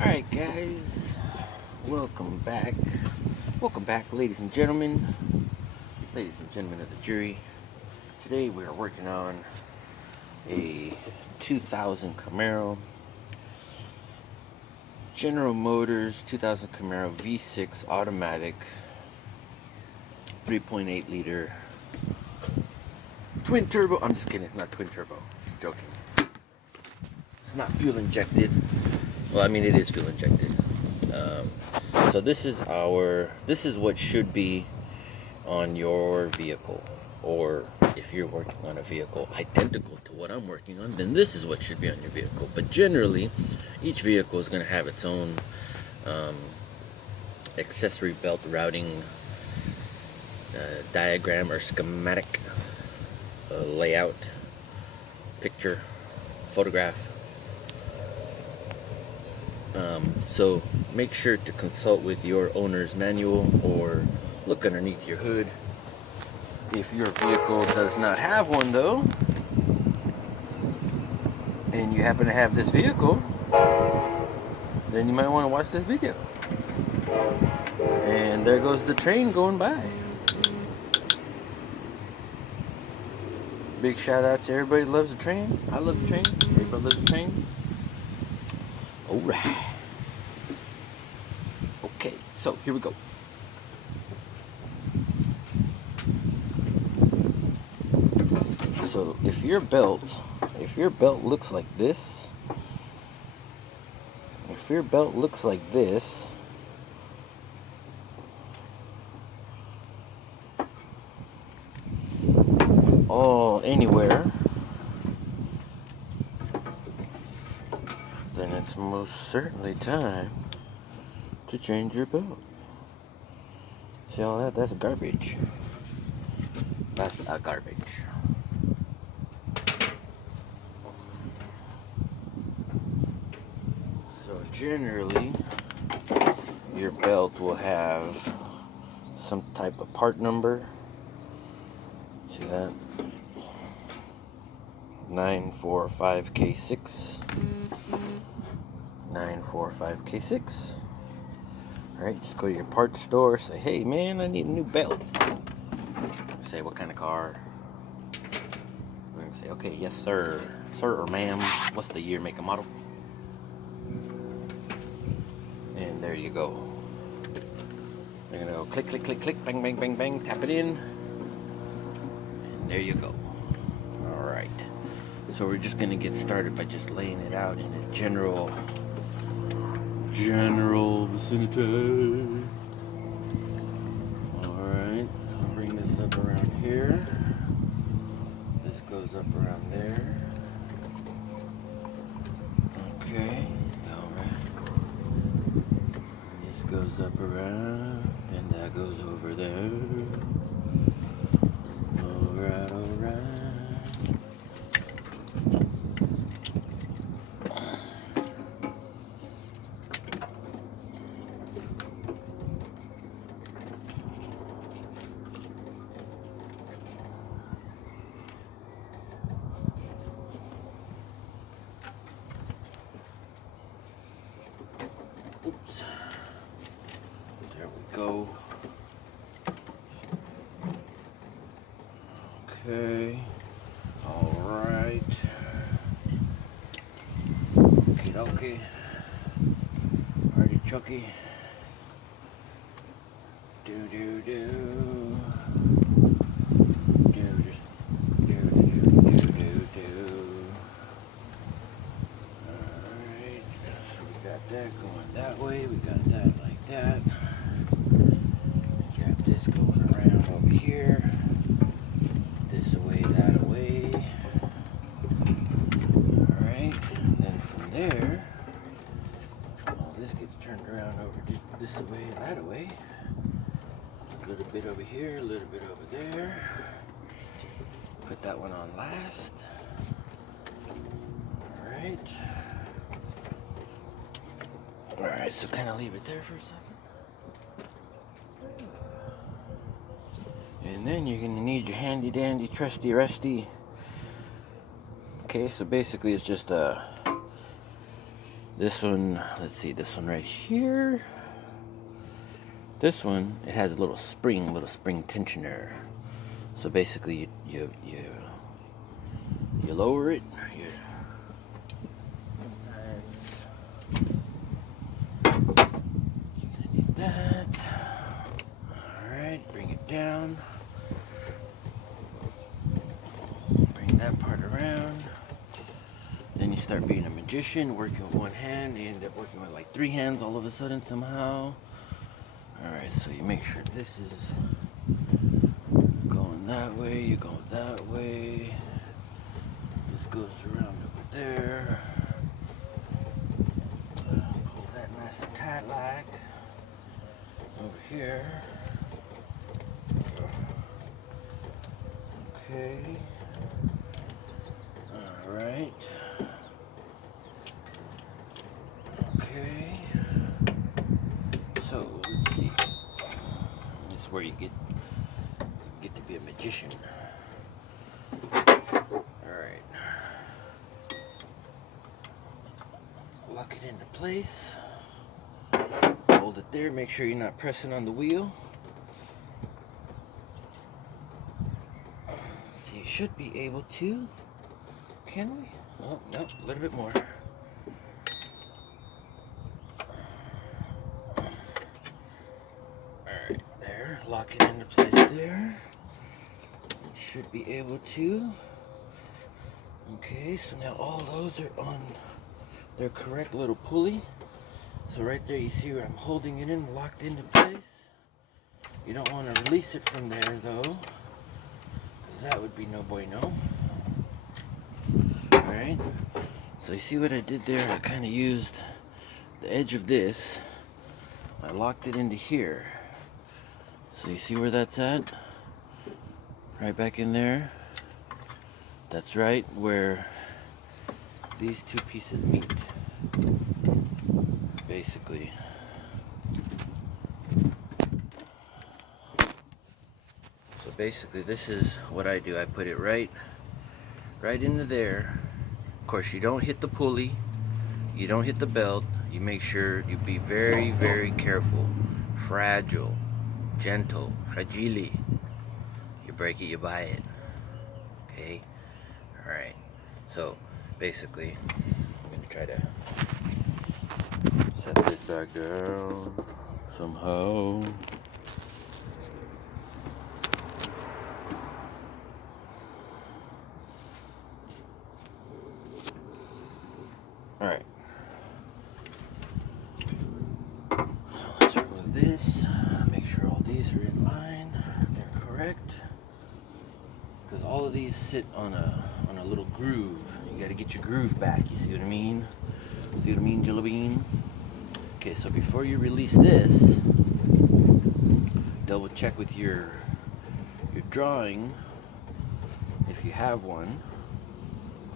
Alright guys, welcome back. Welcome back, ladies and gentlemen. Ladies and gentlemen of the jury. Today we are working on a 2000 Camaro General Motors 2000 Camaro V6 automatic 3.8 liter twin turbo. I'm just kidding, it's not twin turbo. Joking. It's not fuel injected. Well, I mean, it is fuel injected. So this is what should be on your vehicle, or if you're working on a vehicle identical to what I'm working on, then this is what should be on your vehicle. But generally, each vehicle is going to have its own accessory belt routing diagram or schematic layout, picture, photograph. So make sure to consult with your owner's manual or look underneath your hood. If your vehicle does not have one though, and you happen to have this vehicle, then you might want to watch this video. And there goes the train going by. Big shout out to everybody who loves the train. I love the train. Everybody loves the train. Alright. Okay, so here we go. So if your belt looks like this, all anywhere, then it's most certainly time to change your belt. See all that? That's garbage. That's a garbage. So generally, your belt will have some type of part number. See that? 945K6. 945K6. Alright, just go to your parts store, say, hey man, I need a new belt. Say what kind of car. We're gonna say, okay, yes sir. Sir or ma'am, what's the year, make, and model? And there you go. They're gonna go click, click, click, click, bang, bang, bang, bang, tap it in. And there you go. Alright. So we're just gonna get started by just laying it out in a general vicinity. Alright, I'll bring this up around here. This goes up around there. Okay, alright. This goes up around, and that goes over there. Alright, alright. Oops. There we go. Okay. Alright. Okie dokie. Artichoke. Do do do. Do do do do do do do. Alright. So we got that going that way. We got that like that. Got this going around over here. This away, that away. Alright. And then from there, all this gets turned around over this away and that away. A little bit over here, a little bit over there. Put that one on last. Alright. Alright, so kind of leave it there for a second. And then you're going to need your handy dandy trusty rusty. Okay, so basically it's just a This one, let's see, this one right here. This one, it has a little spring tensioner. So basically, you lower it. You're gonna need that. All right, bring it down. Bring that part around. Then you start being a magician, working with one hand. You end up working with like 3 hands all of a sudden somehow. Alright, so you make sure this is going that way, you go that way. This goes around over there. Pull that nice and tight like over here. Okay. Alright. Okay. So let's see. This is where you get to be a magician. Alright. Lock it into place. Hold it there. Make sure you're not pressing on the wheel. So you should be able to. Can we? Oh, no, a little bit more. Alright, there. Lock it into place there. You should be able to. Okay, so now all those are on their correct little pulley. So right there you see where I'm holding it in, locked into place. You don't want to release it from there though, because that would be no bueno. Alright, so you see what I did there? I kind of used the edge of this. I locked it into here. So you see where that's at? Right back in there. That's right where these two pieces meet. Basically. So basically this is what I do. I put it right into there. Of course you don't hit the pulley, you don't hit the belt, you make sure you be very, very careful. Fragile, gentle, fragile. You break it, you buy it. Okay? Alright. So basically I'm gonna try to set this back down somehow. Alright. So let's remove this. Make sure all these are in line. They're correct. Because all of these sit on a little groove. You gotta get your groove back. You see what I mean? See what I mean, Jello Bean? Okay, so before you release this, double check with your drawing, if you have one.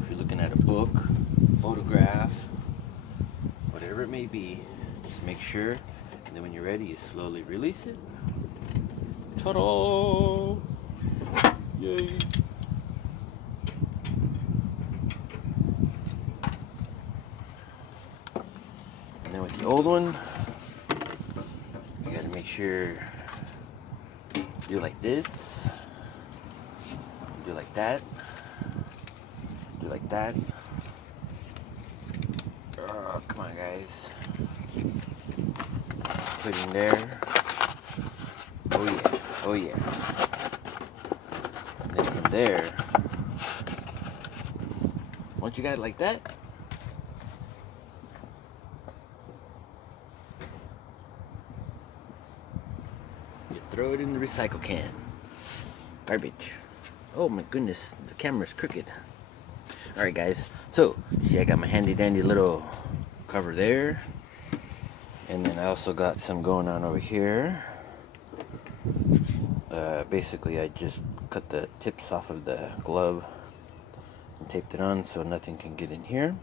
If you're looking at a book, photograph, whatever it may be, just make sure, and then when you're ready, you slowly release it. Ta-da! Yay! And then with the old one, you gotta make sure you do like this, do like that, do like that. Oh, come on, guys. Put in there. Oh yeah, oh yeah. And then from there, once you got it like that, you throw it in the recycle can. Garbage. Oh my goodness, the camera's crooked. Alright guys, so see I got my handy dandy little cover there, and then I also got some going on over here. Basically I just cut the tips off of the glove and taped it on so nothing can get in here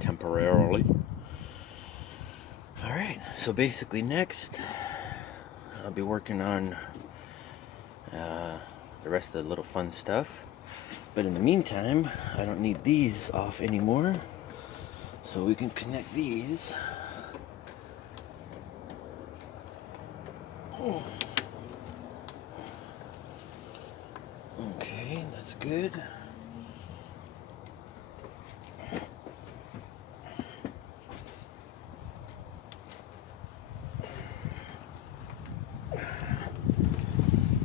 temporarily. Alright, so basically next I'll be working on the rest of the little fun stuff. But in the meantime, I don't need these off anymore. So we can connect these. Okay, that's good.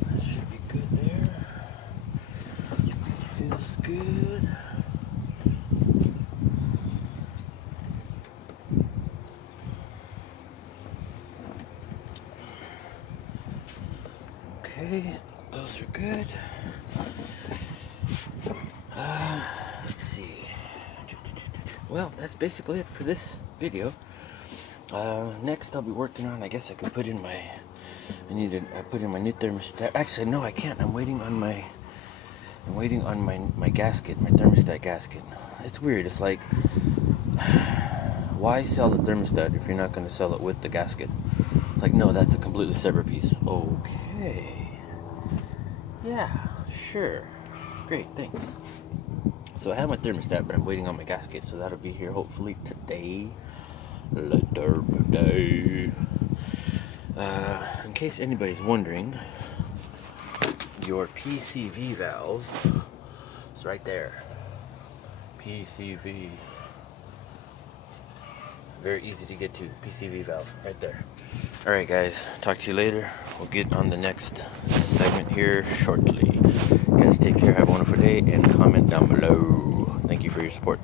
That should be good there. Feels good. Okay, those are good. Let's see. Well, that's basically it for this video. Next I'll be working on, I guess I could put in my, I put in my new thermostat. Actually, no, I can't. I'm waiting on my gasket, my thermostat gasket. It's weird. It's like, why sell the thermostat if you're not going to sell it with the gasket? It's like, no, that's a completely separate piece. Okay. Yeah, sure. Great, thanks. So I have my thermostat, but I'm waiting on my gasket, so that'll be here hopefully today. Later today. In case anybody's wondering, your PCV valve is right there. PCV. Very easy to get to. PCV valve right there. Alright guys, talk to you later. We'll get on the next segment here shortly. You guys take care, have a wonderful day, and comment down below. Thank you for your support.